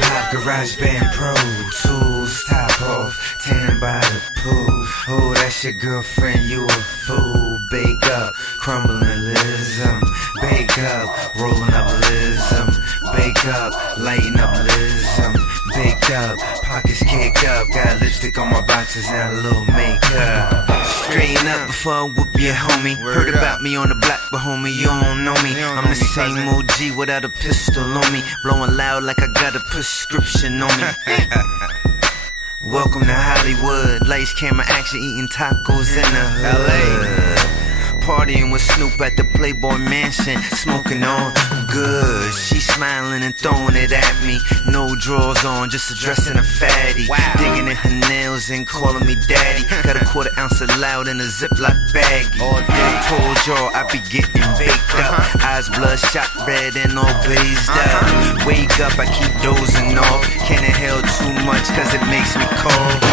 Hip-hop, garage band, pro tools, top off, tanning by the pool. Oh, that's your girlfriend, you a fool. Bake up, crumbling lism. Bake up, rolling up lism. Bake up, lighting up lism. Bake up, pockets kick up. Got lipstick on my boxes and a little makeup. Straighten up before I whoop your homie. Heard about me on the block, but homie, you don't know me. I'm the same OG without a pistol on me. Blowing loud like I got a prescription on me. Welcome to Hollywood. Lights, camera, action, eating tacos in the hood. LA. Partying with Snoop at the Playboy Mansion, smoking on good. She smiling and throwing it at me. No drawers on, just a dress and a fatty. Digging in her nails and calling me daddy. Got a quarter ounce of loud in a Ziploc baggie. Told y'all I be getting baked up. Eyes bloodshot red and all blazed up. Wake up, I keep dozing off. Can't inhale too much cause it makes me cold.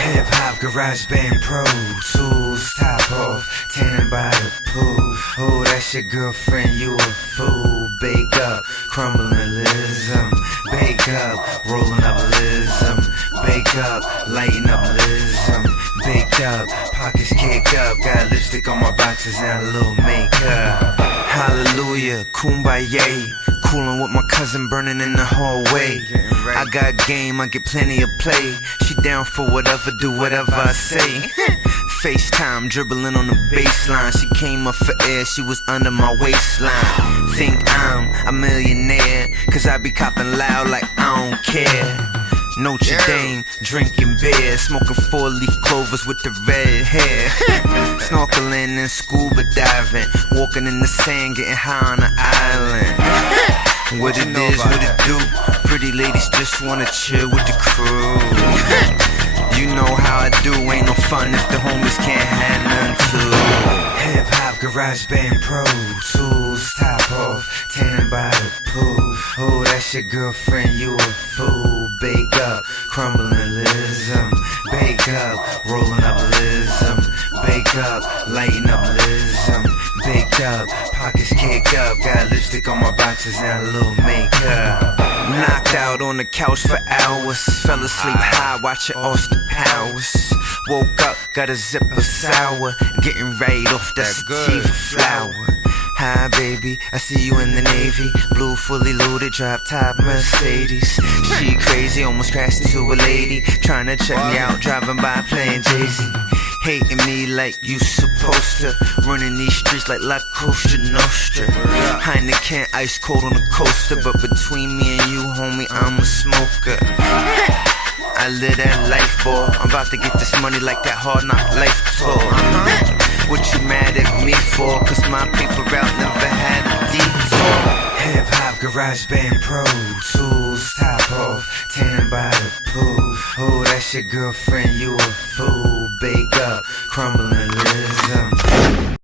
Hip hop, garage band, pro tools, top off, tanning by the pool. Oh, that's your girlfriend, you a fool. Bake up, crumbling lism. Bake up, rolling up lism. Bake up, lighting up lism. Baked up, pockets kick up. Got lipstick on my boxes and a little makeup. Hallelujah, kumbaya. Coolin' with my cousin, burning in the hallway. I got game, I get plenty of play. She down for whatever, do whatever I say. FaceTime, dribbling on the baseline. She came up for air, she was under my waistline. Think I'm a millionaire, cause I be copping loud like I don't care. Notre Dame, drinking beer, smoking 4-leaf clovers with the red hair. Snorkeling and scuba diving, walking in the sand, getting high on the island. What it is, what it do, pretty ladies just wanna chill with the crew. You know how I do, ain't no fun if the homies can't have none too. Hip hop, garage band, pro tools, top off, tanning by the pool. Oh, that's your girlfriend, you a fool. Bake up, crumbling lism. Bake up, rolling up lism. Bake up, lighting up lism. Baked up, pockets kick up. Got lipstick on my boxes and a little makeup. Knocked out on the couch for hours. Fell asleep high, watching Austin Powers. Woke up, got a zipper sour. Getting right off that sativa flower. Hi baby, I see you in the Navy. Blue fully loaded, drop top Mercedes. She crazy, almost crashed into a lady. Trying to check me out, driving by playing Jay-Z. Hating me like you supposed to. Running these streets like La Costa Nostra. Heineken, ice cold on the coaster. But between me and you, homie, I'm a smoker. I live that life, boy. I'm about to get this money like that hard knock life tour. What you mad at me for? Cause my paper route never had a detour. Hip hop, garage band, pro tools, top off, tanning by the pool. Oh, that's your girlfriend, you a fool. Bake up, crumbling lism.